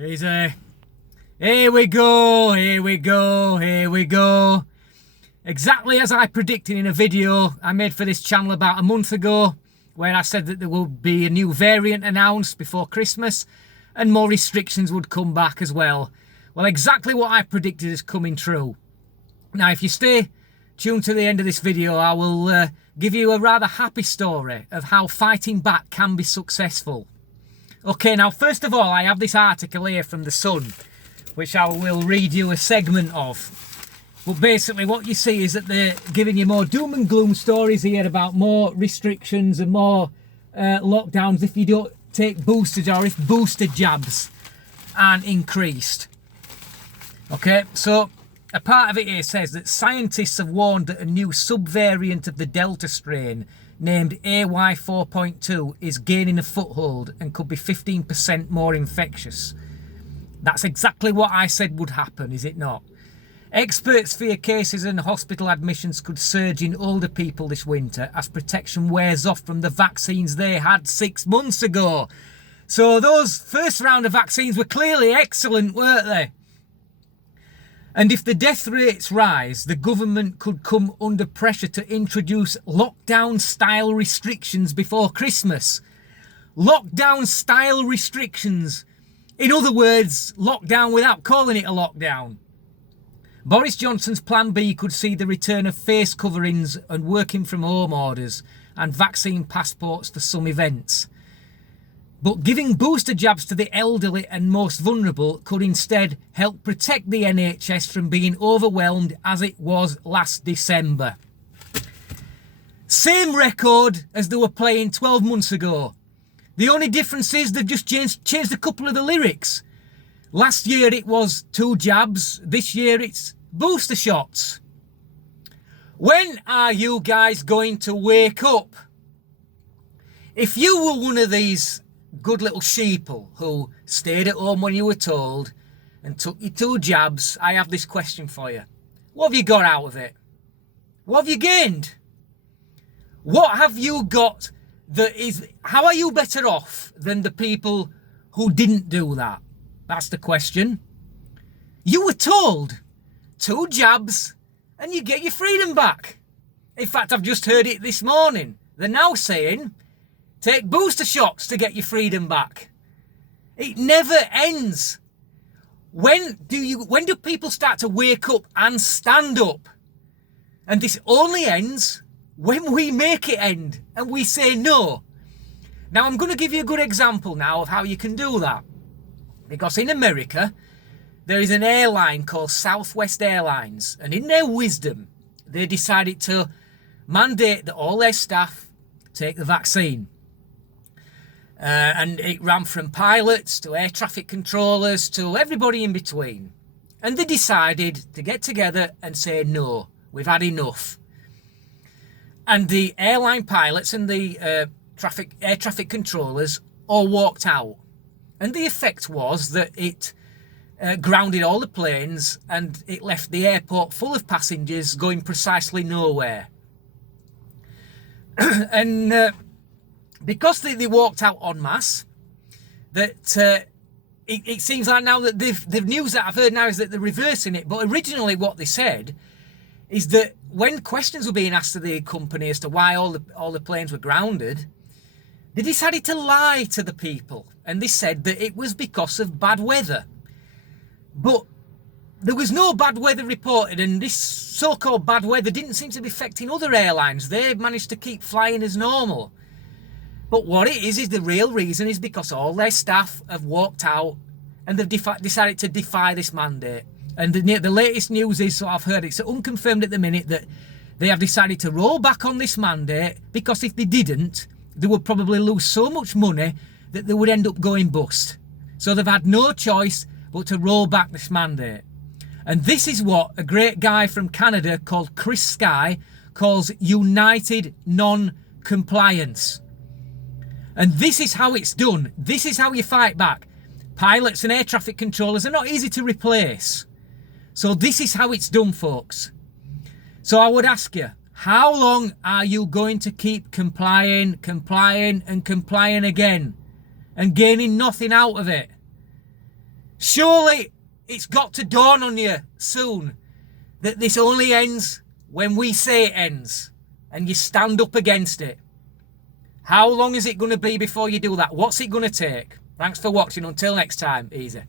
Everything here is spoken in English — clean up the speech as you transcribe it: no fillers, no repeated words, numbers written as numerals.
Easy. Here we go, here we go, here we go. Exactly as I predicted in a video I made for this channel about a month ago, where I said that there will be a new variant announced before Christmas and more restrictions would come back as well. Well, exactly what I predicted is coming true. Now, if you stay tuned to the end of this video, I will give you a rather happy story of how fighting back can be successful. Okay, now, first of all, I have this article here from The Sun, which I will read you a segment of. But basically what you see is that they're giving you more doom and gloom stories here about more restrictions and more lockdowns if you don't take boosters, or if booster jabs aren't increased. Okay, so a part of it here says that scientists have warned that a new subvariant of the Delta strain named AY4.2 is gaining a foothold and could be 15% more infectious. That's exactly what I said would happen, is it not? Experts fear cases and hospital admissions could surge in older people this winter as protection wears off from the vaccines they had 6 months ago. So those first round of vaccines were clearly excellent, weren't they? And if the death rates rise, the government could come under pressure to introduce lockdown-style restrictions before Christmas. Lockdown-style restrictions. In other words, lockdown without calling it a lockdown. Boris Johnson's plan B could see the return of face coverings and working from home orders and vaccine passports for some events. But giving booster jabs to the elderly and most vulnerable could instead help protect the NHS from being overwhelmed as it was last December. Same record as they were playing 12 months ago. The only difference is they've just changed a couple of the lyrics. Last year it was 2 jabs, this year it's booster shots. When are you guys going to wake up? If you were one of these good little sheeple who stayed at home when you were told and took your 2 jabs, I have this question for you. What have you got out of it? What have you gained? What have you got that is... How are you better off than the people who didn't do that? That's the question. You were told 2 jabs and you get your freedom back. In fact, I've just heard it this morning. They're now saying take booster shots to get your freedom back. It never ends. When do people start to wake up and stand up? And this only ends when we make it end and we say no. Now, I'm going to give you a good example now of how you can do that. Because in America, there is an airline called Southwest Airlines. And in their wisdom, they decided to mandate that all their staff take the vaccine. And it ran from pilots to air traffic controllers to everybody in between. And they decided to get together and say, no, we've had enough. And the airline pilots and the air traffic controllers all walked out. And the effect was that it grounded all the planes and it left the airport full of passengers going precisely nowhere. And because they walked out en masse, that it seems like now that the news that I've heard now is that they're reversing it. But originally what they said is that when questions were being asked to the company as to why all the planes were grounded, they decided to lie to the people. And they said that it was because of bad weather. But there was no bad weather reported, and this so-called bad weather didn't seem to be affecting other airlines. They managed to keep flying as normal. But what it is the real reason is because all their staff have walked out and they've decided to defy this mandate. And the latest news is, so I've heard, it's unconfirmed at the minute, that they have decided to roll back on this mandate, because if they didn't, they would probably lose so much money that they would end up going bust. So they've had no choice but to roll back this mandate. And this is what a great guy from Canada called Chris Sky calls united non-compliance. And this is how it's done. This is how you fight back. Pilots and air traffic controllers are not easy to replace. So this is how it's done, folks. So I would ask you, how long are you going to keep complying and complying again and gaining nothing out of it? Surely it's got to dawn on you soon that this only ends when we say it ends and you stand up against it. How long is it going to be before you do that? What's it going to take? Thanks for watching. Until next time, easy.